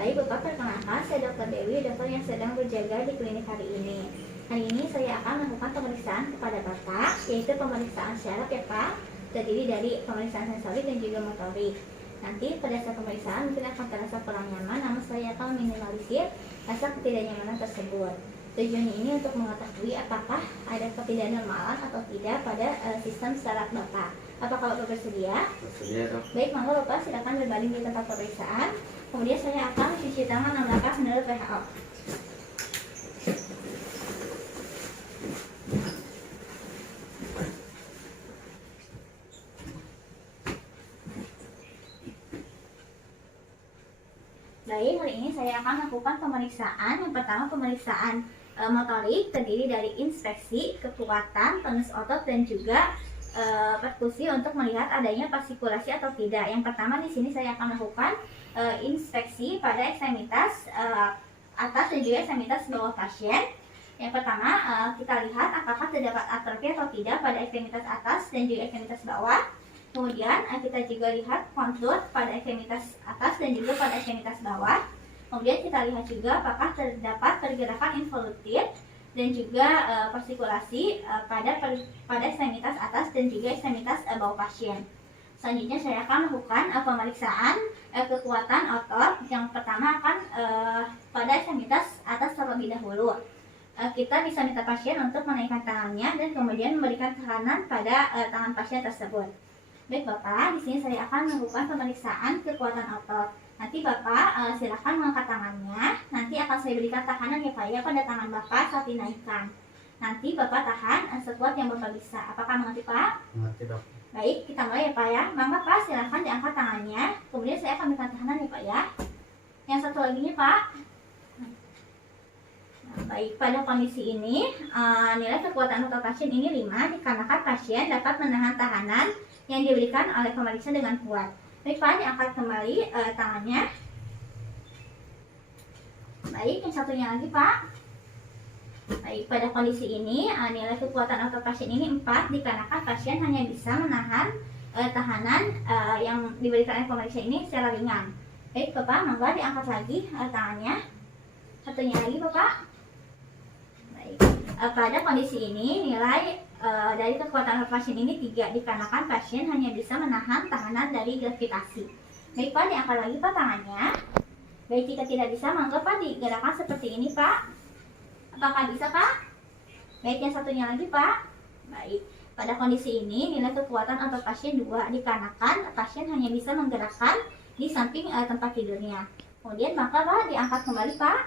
Baik Bapak, perkenalkan saya Dr. Dewi, dokter yang sedang berjaga di klinik hari ini. Hari ini saya akan melakukan pemeriksaan kepada Bapak, yaitu pemeriksaan syaraf ya Pak, terdiri dari pemeriksaan sensorik dan juga motorik. Nanti pada saat pemeriksaan mungkin akan terasa kurang nyaman, namun saya akan meminimalisir rasa ketidaknyamanan tersebut. Tujuannya ini untuk mengetahui apakah ada ketidaknormalan atau tidak pada sistem saraf Bapak. Apakah Bapak bersedia? Bersedia, Dok. Baik, monggo Bapak silakan berbaring di tempat pemeriksaan. Kemudian saya akan mencuci tangan 6 langkah menurut WHO. Baik, hari ini saya akan melakukan pemeriksaan. Yang pertama pemeriksaan motorik, terdiri dari inspeksi, kekuatan, tonus otot dan juga perkusi untuk melihat adanya pasikulasi atau tidak. Yang pertama di sini saya akan melakukan inspeksi pada ekstremitas atas dan juga ekstremitas bawah pasien. Yang pertama kita lihat apakah terdapat atrofi atau tidak pada ekstremitas atas dan juga ekstremitas bawah. Kemudian kita juga lihat kontur pada ekstremitas atas dan juga pada ekstremitas bawah. Kemudian kita lihat juga apakah terdapat pergerakan involutif dan juga partikulasi pada ekstremitas atas dan juga ekstremitas bawah pasien. Selanjutnya saya akan melakukan pemeriksaan kekuatan otot. Yang pertama akan pada ekstremitas atas terlebih dahulu. Kita bisa minta pasien untuk menaikkan tangannya dan kemudian memberikan tekanan pada tangan pasien tersebut. Baik Bapak, di sini saya akan melakukan pemeriksaan kekuatan otot. Nanti Bapak silakan mengangkat tangannya. Nanti akan saya berikan tekanan ya Pak ya pada tangan Bapak saat dinaikkan. Nanti Bapak tahan sekuat yang Bapak bisa. Apakah mengerti Pak? Mengerti, Dok. Baik, kita mulai ya Pak ya. Maka Pak silakan diangkat tangannya. Kemudian saya akan berikan tekanan ya Pak ya. Yang satu lagi nih Pak. Nah, baik, pada kondisi ini nilai kekuatan otot pasien ini 5 dikarenakan pasien dapat menahan tahanan yang diberikan oleh pemeriksa dengan kuat. Baik Pak, diangkat kembali tangannya. Baik, yang satunya lagi Pak. Baik, pada kondisi ini nilai kekuatan otot pasien ini 4 dikarenakan pasien hanya bisa menahan tahanan yang diberikan oleh pemeriksa ini secara ringan. Baik Bapak, monggo diangkat lagi tangannya. Satunya lagi Bapak. Baik, pada kondisi ini nilai dari kekuatan otot pasien ini 3 dikarenakan pasien hanya bisa menahan tahanan dari gravitasi. Baik Pak, diangkat lagi Pak tangannya. Baik, jika tidak bisa monggo Pak digerakkan seperti ini Pak. Apakah bisa Pak? Baik, yang satunya lagi Pak. Baik, pada kondisi ini nilai kekuatan otot pasien 2 dikarenakan pasien hanya bisa menggerakkan di samping tempat tidurnya. Kemudian maka Pak diangkat kembali Pak.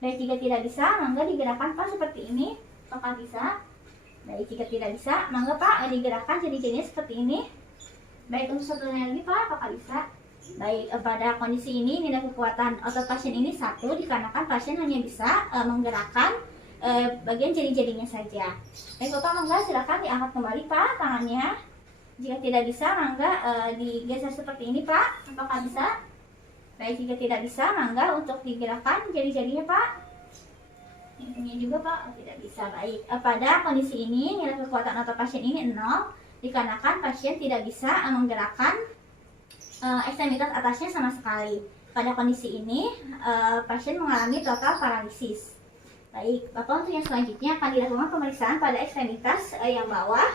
Baik, jika tidak bisa monggo digerakkan Pak seperti ini. Apakah bisa? Baik, jika tidak bisa, mangga Pak digerakkan jadi-jadinya seperti ini. Baik, untuk satunya lagi Pak, apakah bisa? Baik, pada kondisi ini nilai kekuatan otot pasien ini 1 dikarenakan pasien hanya bisa menggerakkan bagian jari-jarinya saja. Baik Bapak, mangga silakan diangkat kembali Pak tangannya. Jika tidak bisa, mangga digeser seperti ini Pak. Apakah bisa? Baik, jika tidak bisa, mangga untuk digerakkan jari-jarinya Pak. Ini juga Pak, tidak bisa. Baik, pada kondisi ini nilai kekuatan otot pasien ini 0 dikarenakan pasien tidak bisa menggerakkan ekstremitas atasnya sama sekali. Pada kondisi ini pasien mengalami total paralisis. Baik, Bapak, untuk yang selanjutnya akan dilakukan pemeriksaan pada ekstremitas yang bawah.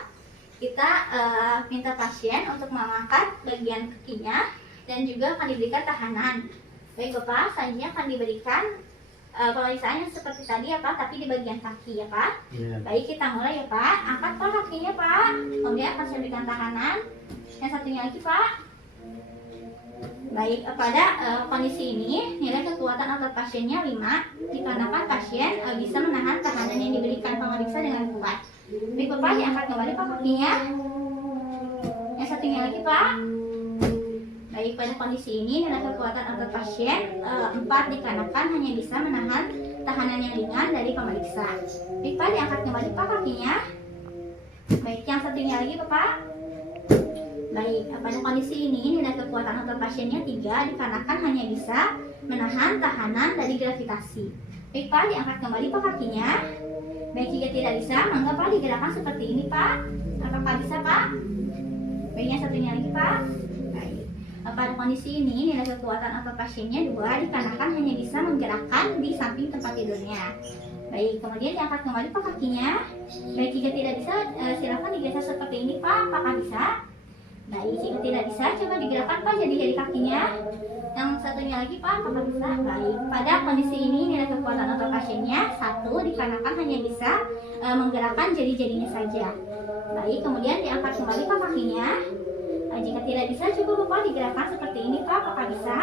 Kita minta pasien untuk mengangkat bagian kakinya dan juga akan diberikan tahanan. Baik Bapak, selanjutnya akan diberikan pemeriksaannya seperti tadi ya Pak, tapi di bagian kaki ya Pak. Iya. Baik, kita mulai ya Pak. Angkat Pak kakinya Pak. Kemudian akan saya berikan tahanan. Yang satunya lagi Pak. Baik, pada kondisi ini nilai kekuatan otot pasiennya 5 dikarenakan pasien bisa menahan tahanan yang diberikan pemeriksa dengan kuat. Baik Bapak, diangkat kembali Pak kakinya. Yang satunya lagi Pak. Baik, pada kondisi ini nilai kekuatan otot pasien 4 dikarenakan hanya bisa menahan tahanan yang ringan dari pemeriksa. Baik Pak, diangkat kembali Pak kakinya. Baik, yang satunya lagi Bapak. Baik, pada kondisi ini nilai kekuatan otot pasiennya 3 dikarenakan hanya bisa menahan tahanan dari gravitasi. Baik Pak, diangkat kembali Pak kakinya. Baik, jika tidak bisa, mangga Pak digerakkan seperti ini Pak. Apakah bisa Pak? Baik, yang satunya lagi Pak. Baik. Pada kondisi ini nilai kekuatan otot pasiennya 2 dikarenakan hanya bisa menggerakkan di samping tempat tidurnya. Baik, kemudian diangkat kembali Pak kakinya. Baik, jika tidak bisa silakan digeser seperti ini Pak. Apakah bisa? Baik, jika tidak bisa coba digerakkan Pak jari-jari kakinya. Yang satunya lagi Pak, apakah bisa? Baik, pada kondisi ini nilai kekuatan otot pasiennya 1 dikarenakan hanya bisa menggerakkan jari-jarinya saja. Baik, kemudian diangkat kembali Pak kakinya. Jika tidak bisa coba Bapak digerakkan seperti ini Pak, apakah bisa?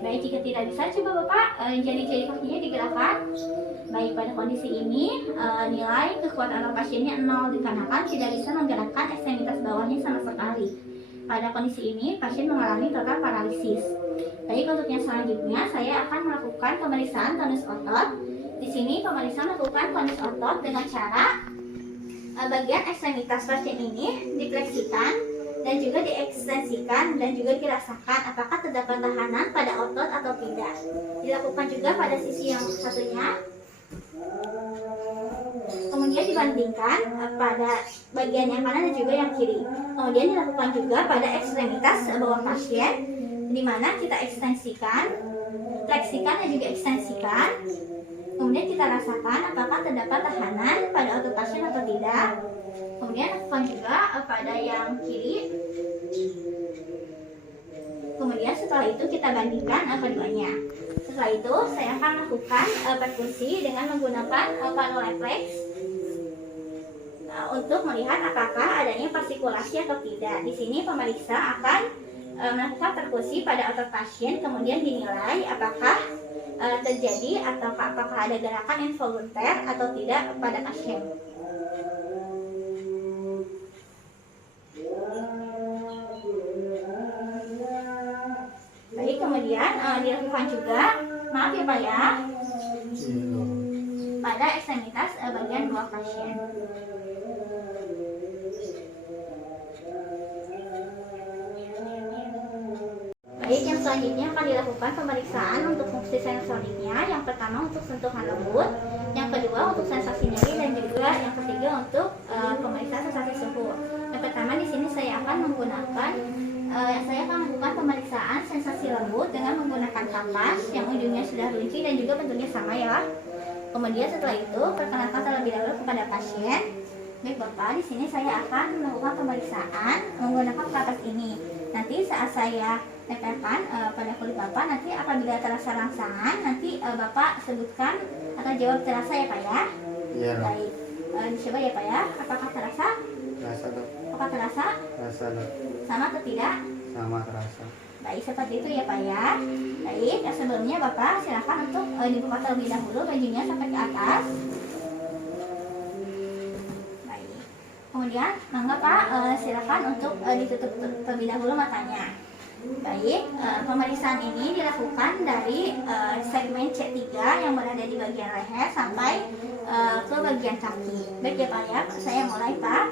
Baik, jika tidak bisa coba Bapak jari-jari kakinya digerakkan. Baik, pada kondisi ini nilai kekuatan otot pasiennya 0 dikarenakan tidak bisa menggerakkan ekstremitas bawahnya sama sekali. Pada kondisi ini pasien mengalami total paralisis. Baik, untuk yang selanjutnya saya akan melakukan pemeriksaan tonus otot. Di sini pemeriksa melakukan tonus otot dengan cara bagian ekstremitas pasien ini difleksikan dan juga diekstensikan dan juga dirasakan apakah terdapat tahanan pada otot atau tidak. Dilakukan juga pada sisi yang satunya. Kemudian dibandingkan pada bagian yang kanan dan juga yang kiri. Kemudian dilakukan juga pada ekstremitas bawah pasien, di mana kita ekstensikan, fleksikan dan juga ekstensikan. Kemudian kita rasakan apakah terdapat tahanan pada otot pasien atau tidak. Kemudian lakukan juga pada yang kiri. Kemudian setelah itu kita bandingkan keduanya. Setelah itu saya akan melakukan perkusi dengan menggunakan paroleflex untuk melihat apakah adanya partikulasi atau tidak. Di sini pemeriksa akan melakukan perkusi pada otot pasien, kemudian dinilai apakah terjadi atau apakah ada gerakan involunter atau tidak pada pasien. Baik, kemudian dilakukan juga, maaf ya Pak ya, pada ekstremitas bagian bawah pasien. Baik, yang selanjutnya akan dilakukan pemeriksaan untuk fungsi sensoriknya. Yang pertama untuk sentuhan lembut, yang kedua untuk sensasi nyeri, dan juga yang ketiga untuk pemeriksaan sensasi suhu. Yang pertama di sini saya akan melakukan pemeriksaan sensasi lembut dengan menggunakan kapas yang ujungnya sudah runci dan juga bentuknya sama ya. Kemudian setelah itu perkenalkan terlebih dahulu kepada pasien. Baik Bapak, di sini saya akan melakukan pemeriksaan menggunakan kapas ini. Nanti saat saya tempelkan pada kulit Bapak, nanti apabila terasa rangsangan, nanti Bapak sebutkan atau jawab terasa ya Pak ya. Iya. Baik, dicoba ya Pak ya. Apakah terasa? Terasa dok. Apakah terasa? Terasa dok. Sama atau tidak? Sama terasa. Baik, seperti itu ya Pak ya. Baik, sebelumnya Bapak silakan untuk dibuka terlebih dahulu bajunya sampai ke atas. Baik. Kemudian, mangga Pak silakan untuk ditutup terlebih dahulu matanya. Baik, pemeriksaan ini dilakukan dari segmen C3 yang berada di bagian leher sampai ke bagian kaki. Baik ya Pak ya, saya mulai Pak.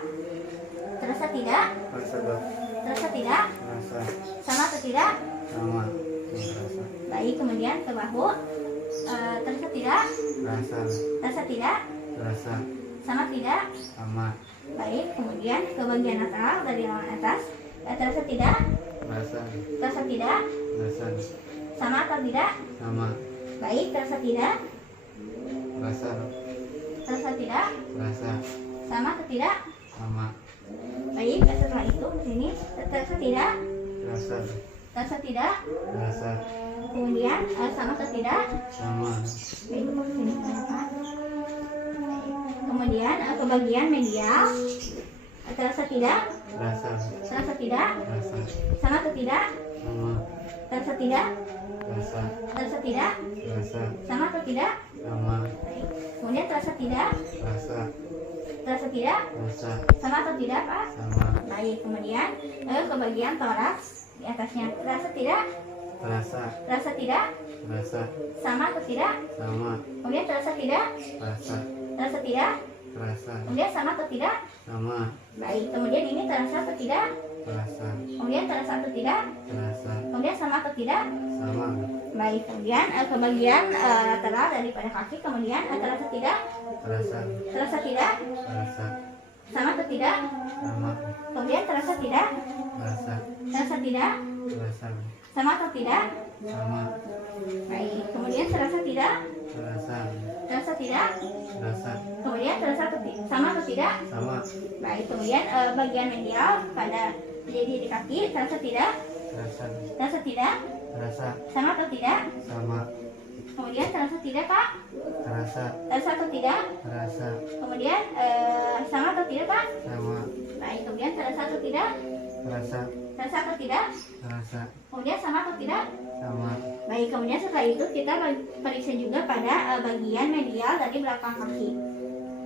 Terasa tidak? Terasa dok. Terasa tidak? Terasa. Sama atau tidak? Sama. Terasa. Baik, kemudian ke bahu. Terasa tidak? Terasa. Terasa tidak? Terasa. Sama tidak? Sama. Baik, kemudian ke bagian lateral dari lengan atas. Terasa tidak? Terasa. Terasa tidak? Terasa. Sama atau tidak? Sama. Baik, terasa tidak? Terasa dok. Terasa tidak? Terasa. Sama atau tidak? Sama. Baik, setelah itu ke sini. Terasa tidak? Terasa dok. Terasa tidak? Terasa. Kemudian sama atau tidak? Sama. Baik, ke sini Pak. Kemudian ke bagian medial. Terasa tidak? Terasa. Terasa tidak? Terasa. Sama atau tidak? Sama. Terasa tidak? Terasa. Terasa tidak? Terasa. Sama atau tidak? Sama. Baik. Kemudian terasa tidak? Terasa. Terasa tidak? Terasa. Sama atau tidak Pak? Sama. Baik, kemudian ke bagian toraks di atasnya. Terasa tidak? Terasa. Terasa tidak? Terasa. Sama atau tidak? Sama. Kemudian terasa tidak? Terasa. Terasa tidak? Terasa. Kemudian sama atau tidak? Sama. Baik, kemudian ini terasa atau tidak? Terasa. Kemudian terasa atau tidak? Terasa. Kemudian sama atau tidak? Sama. Baik, kemudian ke bagian lateral daripada kaki, kemudian terasa tidak? Terasa. Terasa tidak? Terasa. Sama atau tidak? Sama. Kemudian terasa tidak? Terasa. Terasa tidak? terasa, Sama atau tidak? sama, Baik. Kemudian terasa tidak? terasa, Terasa tidak? terasa, Kemudian terasa atau sama atau tidak? sama, Baik. Kemudian bagian medial pada jadi di kaki terasa tidak? terasa, Terasa tidak? terasa, Sama atau tidak? sama, Kemudian terasa tidak, Pak? terasa, Terasa atau tidak? terasa, Kemudian sama atau tidak, Pak? sama, Baik. Kemudian terasa atau tidak? terasa, Terasa atau tidak? terasa, Kemudian sama atau tidak? sama, Baik. Kemudian setelah itu kita periksa juga pada bagian medial dari belakang kaki.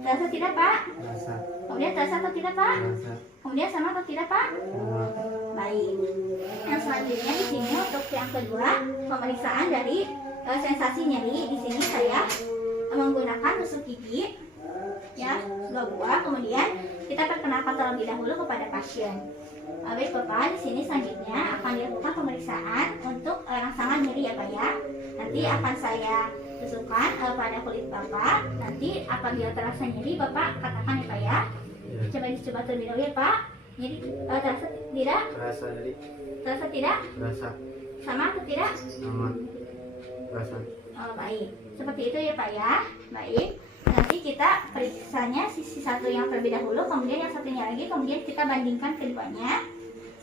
Terasa tidak, Pak? terasa, Kemudian terasa atau tidak, Pak? terasa, Kemudian sama atau tidak, Pak? sama, Baik. Yang selanjutnya di sini untuk yang kedua pemeriksaan dari sensasi nyeri. Di sini saya menggunakan tusuk gigi ya 2 buah. Kemudian kita perkenalkan terlebih dahulu kepada pasien. Baik Bapak, di sini selanjutnya akan dilakukan pemeriksaan untuk rangsangan nyeri ya Pak ya. Nanti akan saya tusukkan pada kulit Bapak. Nanti apabila terasa nyeri Bapak katakan ya Pak ya. ya, Coba dicoba terlebih dahulu ya Pak. Nyeri terasa tidak? terasa, jadi, Terasa tidak? terasa, Sama atau tidak? sama, terasa, Oh, baik. Seperti itu ya Pak ya. Baik. Nanti kita periksanya sisi satu yang terlebih dahulu, kemudian yang satunya lagi, kemudian kita bandingkan keduanya.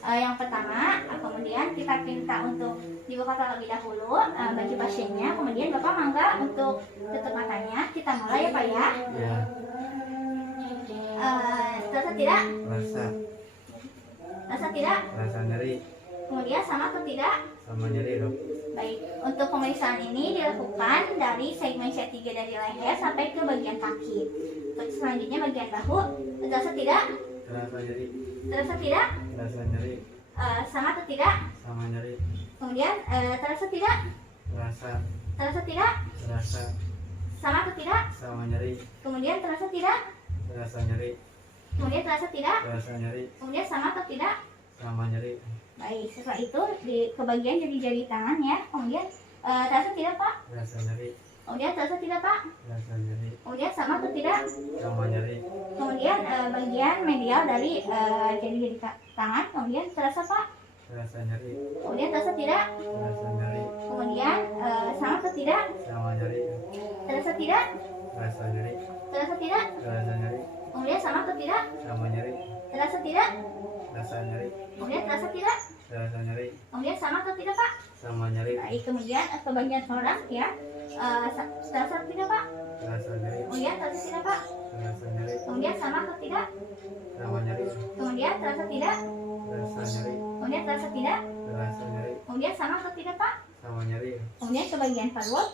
Yang pertama, kemudian kita minta untuk dibuka terlebih dahulu baju pasiennya, kemudian Bapak mangga untuk tutup matanya. Kita mulai ya Pak ya. ya, Terasa tidak? terasa, Terasa tidak? terasa nyeri, Kemudian sama atau tidak? sama nyeri dok, Baik, untuk pemeriksaan ini dilakukan dari segmen C3 dari leher sampai ke bagian kaki. Untuk selanjutnya bagian bahu, terasa tidak? terasa nyeri, Terasa tidak? terasa nyeri, Sama atau tidak? sama nyeri, Kemudian terasa tidak? terasa, Terasa tidak? terasa, Sama atau tidak? sama nyeri, Kemudian terasa tidak? terasa nyeri, Kemudian terasa tidak? terasa nyeri, Kemudian sama atau tidak? sama nyeri, Baik, setelah itu di ke bagian jari-jari tangan ya. Kemudian terasa tidak Pak? terasa nyeri, Kemudian terasa tidak Pak? terasa nyeri, Kemudian sama atau tidak? sama nyeri, Kemudian bagian medial dari jari-jari tangan, kemudian terasa Pak? terasa nyeri, Kemudian terasa tidak? terasa nyeri, Kemudian sama atau tidak? sama nyeri, Terasa tidak? terasa nyeri, Terasa tidak? terasa nyeri, Kemudian sama atau tidak? sama nyeri, Terasa tidak? terasa nyeri, Kemudian terasa tidak? terasa nyeri, Kemudian sama atau tidak Pak? sama nyeri, Baik, kemudian ke bagian thorax ya. Terasa tidak Pak? terasa nyeri, Kemudian terasa tidak Pak? terasa nyeri, Kemudian sama atau tidak? sama nyeri, Kemudian terasa tidak? terasa nyeri, Kemudian terasa tidak? terasa nyeri, Kemudian sama atau tidak Pak? sama nyeri, Kemudian ke bagian perut,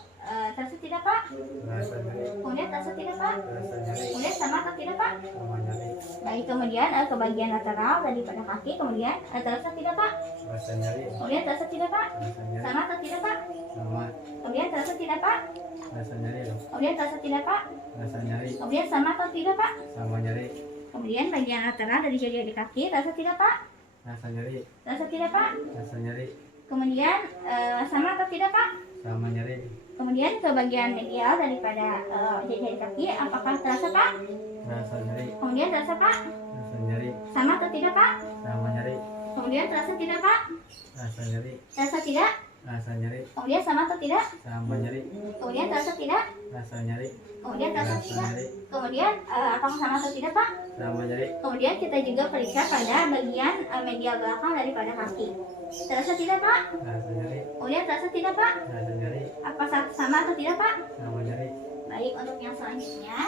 terasa tidak Pak? terasa nyeri, Kemudian terasa tidak Pak? terasa nyeri, Kemudian sama atau tidak Pak? sama nyeri, Baik, kemudian ke bagian lateral daripada kaki, kemudian terasa tidak Pak? terasa nyeri, Kemudian terasa tidak Pak? terasa nyeri, Sama atau tidak Pak? sama, Kemudian terasa tidak Pak? terasa nyeri dok, Kemudian terasa tidak Pak? terasa nyeri, Kemudian sama atau tidak Pak? sama nyeri, Kemudian bagian lateral dari jari kaki, terasa tidak Pak? terasa nyeri, Terasa tidak Pak? terasa nyeri, Kemudian sama atau tidak Pak? sama nyeri, Kemudian ke bagian medial daripada jari kaki, apakah terasa Pak? terasa nyeri, Kemudian terasa Pak? terasa nyeri, Sama atau tidak Pak? sama nyeri, Kemudian terasa tidak Pak? terasa nyeri, Terasa tidak? terasa nyeri, Kemudian sama atau tidak? sama nyeri, Kemudian terasa tidak? terasa nyeri, Kemudian terasa terasa tidak? nyeri, Kemudian apakah sama atau tidak Pak? sama nyeri, Kemudian kita juga periksa pada bagian medial belakang daripada kaki. Terasa tidak Pak? terasa nyeri, Kemudian terasa tidak Pak? terasa nyeri, Apa sama atau tidak Pak? sama nyeri, Baik, untuk yang selanjutnya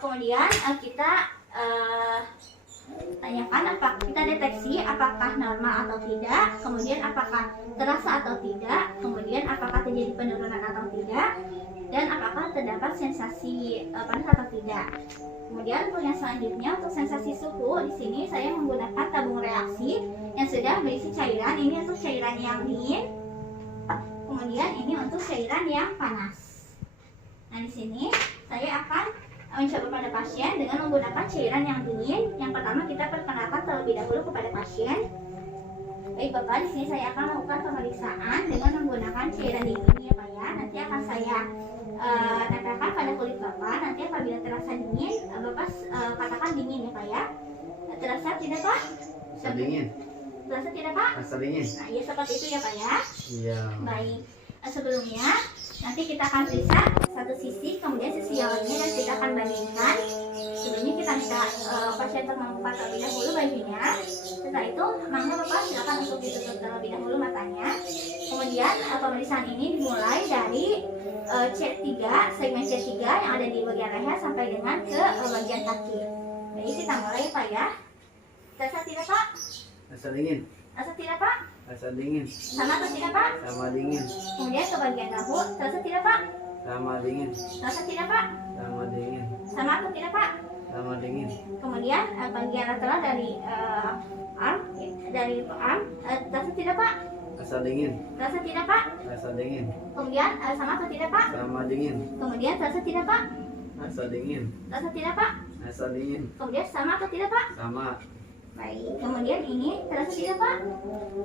kemudian kita tanyakan apa kita deteksi apakah normal atau tidak, kemudian apakah terasa atau tidak, kemudian apakah terjadi penurunan atau tidak, dan apakah terdapat sensasi panas atau tidak. Kemudian untuk yang selanjutnya untuk sensasi suhu di sini saya menggunakan tabung reaksi yang sudah berisi cairan. Ini untuk cairan yang dingin, kemudian ini untuk cairan yang panas. Nah di sini saya akan mencoba pada pasien dengan menggunakan cairan yang dingin. Yang pertama kita perkenalkan terlebih dahulu kepada pasien. Baik Bapak, di sini saya akan melakukan pemeriksaan dengan menggunakan cairan dingin ya Pak ya. Nanti akan saya tempelkan pada kulit Bapak. Nanti apabila terasa dingin, Bapak katakan dingin ya Pak ya. Terasa tidak Pak? dingin, Terasa tidak Pak? Rasa dingin. Nah, ya seperti itu ya Pak ya. Iya. Baik. Sebelumnya nanti kita akan periksa satu sisi, kemudian sisi yang lainnya dan kita akan bandingkan. Sebelumnya kita minta pasien untuk membuka terlebih dahulu bajunya. Setelah itu, mangga Bapak silakan untuk ditutup terlebih dahulu matanya. Kemudian pemeriksaan ini dimulai dari C3, segmen C3 yang ada di bagian leher sampai dengan ke bagian kaki. Jadi kita mulai Pak ya. Terasa tidak Pak? Rasa dingin. Terasa tidak Pak? Rasa dingin. Sama atau tidak Pak? Sama dingin. Kemudian ke bagian bahu, terasa tidak Pak? Sama dingin. Terasa tidak Pak? Sama dingin. Sama atau tidak Pak? Sama dingin. Kemudian bagian lateral dari arm, terasa tidak Pak? Rasa dingin. Terasa tidak Pak? Rasa dingin. Kemudian sama atau tidak Pak? Sama dingin. Kemudian terasa tidak Pak? Rasa dingin. Terasa tidak Pak? Rasa dingin. Kemudian sama atau tidak Pak? Sama. Baik. Kemudian ini terasa tidak Pak?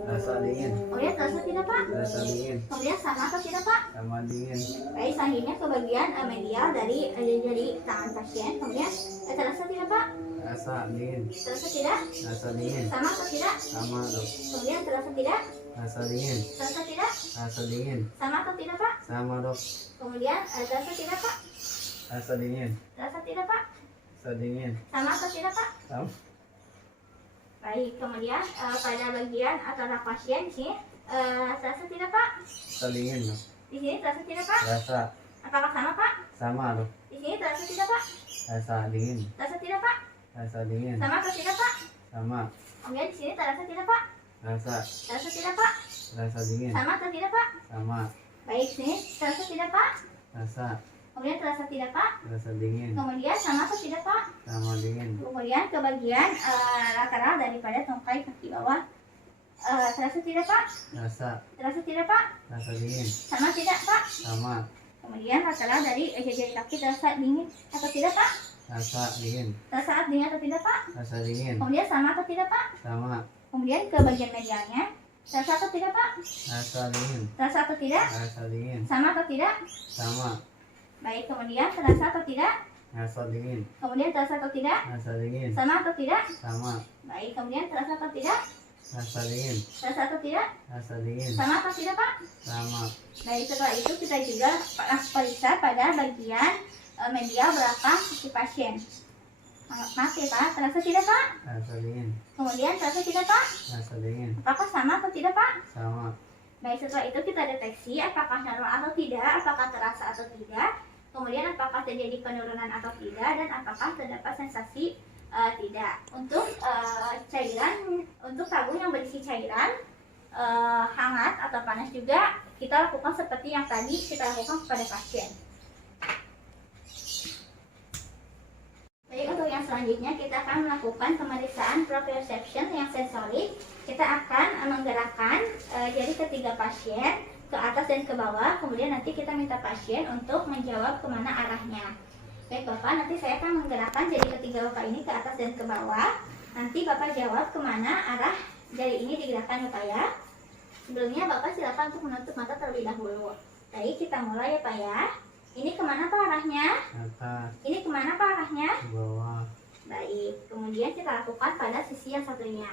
Rasa dingin. Kemudian terasa tidak Pak? Rasa dingin. Kemudian sama atau tidak Pak? Sama dingin. Baik, selanjutnya ke bagian medial dari tangan pasien. Kemudian terasa tidak Pak? Rasa dingin. Terasa tidak? Rasa dingin. Sama atau tidak? Sama dok. Kemudian terasa tidak? Rasa dingin. Terasa tidak? Rasa dingin. Sama atau tidak Pak? Sama dok. Kemudian terasa tidak Pak? Rasa dingin. Terasa tidak Pak? Rasa dingin. Sama atau tidak Pak? Sama. Baik, kemudian pada bagian antara pasien di sini terasa tidak Pak? Rasa dingin dok. Di sini terasa tidak Pak? Rasa. Apakah sama Pak? Sama dok. Di sini terasa tidak Pak? Rasa dingin. Terasa tidak Pak? Rasa dingin. Sama atau tidak Pak? Sama. Kemudian di sini terasa tidak Pak? Rasa. Terasa tidak Pak? Rasa dingin. Sama atau tidak Pak? Sama. Baik, sini terasa tidak Pak? Rasa. Kemudian terasa tidak Pak? Rasa dingin. Kemudian sama atau tidak Pak? Sama dingin. Kemudian ke bagian lateral daripada tungkai kaki bawah. Terasa tidak Pak? Rasa. Terasa tidak Pak? Rasa dingin. Sama tidak Pak? Sama. Kemudian lateral dari jari kaki terasa dingin atau tidak Pak? Rasa dingin. Terasa dingin atau tidak Pak? Rasa dingin. Kemudian sama atau tidak Pak? Sama. Kemudian ke bagian medialnya. Terasa atau tidak Pak? Rasa dingin. Terasa atau tidak? Rasa dingin. Sama atau tidak? Sama. Baik, kemudian terasa atau tidak? Rasa dingin. Kemudian terasa atau tidak? Rasa dingin. Sama atau tidak? Sama. Baik, kemudian terasa atau tidak? Rasa dingin. Terasa atau tidak? Rasa dingin. Sama atau tidak Pak? Sama. Baik, setelah itu kita juga periksa pada bagian medial belakang si pasien. Maaf ya Pak, terasa tidak Pak? Rasa dingin. Kemudian terasa tidak Pak? Rasa dingin. Apakah sama atau tidak Pak? Sama. Baik, setelah itu kita deteksi apakah normal atau tidak, apakah terasa atau tidak, kemudian apakah terjadi penurunan atau tidak, dan apakah terdapat sensasi tidak. Untuk cairan, untuk tabung yang berisi cairan hangat atau panas juga kita lakukan seperti yang tadi kita lakukan kepada pasien. Baik, untuk yang selanjutnya kita akan melakukan pemeriksaan proprioception yang sensorik. Kita akan menggerakkan jari ketiga pasien ke atas dan ke bawah, kemudian nanti kita minta pasien untuk menjawab kemana arahnya. Baik Bapak, nanti saya akan menggerakkan jari ketiga Bapak ini ke atas dan ke bawah. Nanti Bapak jawab kemana arah jari ini digerakkan Bapak ya. Sebelumnya Bapak silakan untuk menutup mata terlebih dahulu. Baik, kita mulai ya Pak ya. Ini kemana Pak arahnya? Atas. Ini kemana Pak arahnya? Bawah. Baik, kemudian kita lakukan pada sisi yang satunya.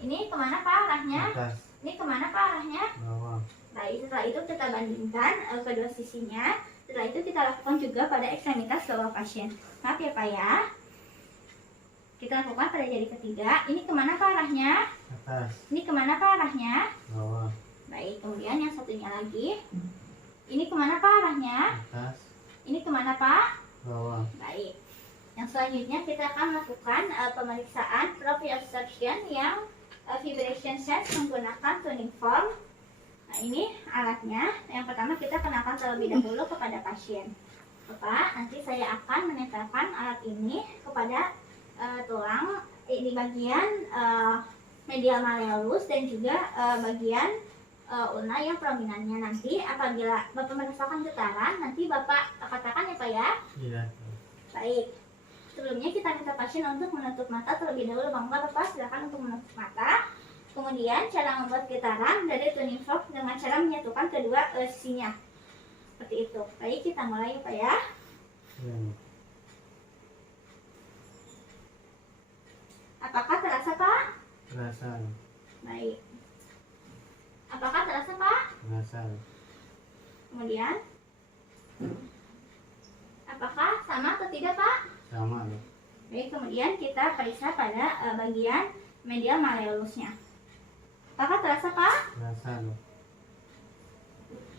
Ini kemana Pak arahnya? Atas. Ini kemana Pak arahnya? Bawah. Baik, setelah itu kita bandingkan kedua sisinya. Setelah itu kita lakukan juga pada ekstremitas bawah pasien. Maaf ya Pak ya. Kita lakukan pada jari ketiga. Ini kemana Pak arahnya? Atas. Ini kemana Pak arahnya? Bawah. Baik, kemudian yang satunya lagi. Ini kemana Pak arahnya? Atas. Ini kemana Pak? Bawah. Baik. Yang selanjutnya kita akan melakukan pemeriksaan proprioception yang vibration sense menggunakan tuning fork. Nah, ini alatnya. Yang pertama kita kenakan terlebih dahulu kepada pasien. Bapak, nanti saya akan menempelkan alat ini kepada tulang di bagian medial malleolus dan juga bagian ulna yang prominannya. Nanti apabila Bapak merasakan getaran, nanti Bapak katakan ya Pak ya. Iya. Baik. Sebelumnya kita minta pasien untuk menutup mata terlebih dahulu. Bangga Bapak, silakan untuk menutup mata. Kemudian cara membuat getaran dari tuning fork dengan cara menyatukan kedua sisinya. Seperti itu. Baik, kita mulai ya Pak ya. Iya. Apakah terasa Pak? Terasa. Baik. Apakah terasa Pak? Terasa. Kemudian apakah sama atau tidak Pak? Sama loh. Baik, kemudian kita periksa pada bagian medial malleolusnya. Apakah terasa Pak? Terasa loh.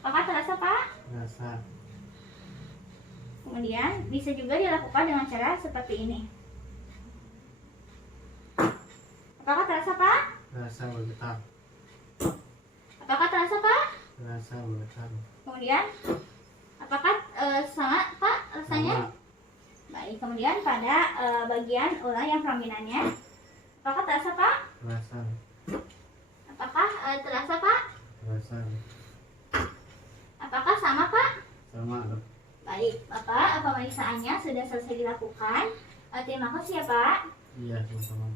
Apakah terasa Pak? Terasa. Kemudian bisa juga dilakukan dengan cara seperti ini. Apakah terasa Pak? Terasa bergetar. Apakah terasa Pak? Terasa bergetar. Kemudian apakah sama Pak rasanya? Sama. Baik, kemudian pada bagian ulah yang prominannya, apakah terasa Pak? Terasa. Apakah terasa Pak? Terasa. Apakah sama Pak? Sama loh. Baik, Bapak, pemeriksaannya sudah selesai dilakukan. Terima kasih ya Pak. Iya, sama-sama.